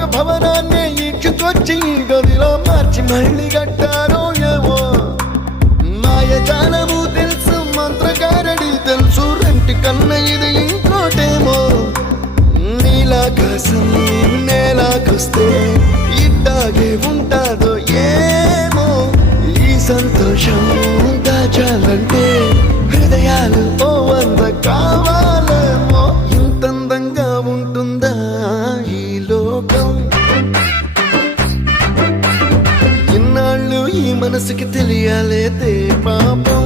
ఒక భవనాన్ని ఈడ్చుకొచ్చి గదిలో మార్చి మళ్ళీ కట్టారో ఏమో మాయజాలము తెలుసు మంత్రగారడి తెలుసు రెంటి కన్న ఇది ఇంకోటేమో నీలాకాశం నేలాకొస్తే ఇట్టాగే ఉంటాదో ఏమో ఈ సంతోషం దాచాలంటే హృదయాలు ఓ వంద కావాలేమో ఇంతందంగా ఉంటుందా ఈ లోకం ఇన్నాళ్ళు ఈ మనసుకి తెలియాలేదే పాపం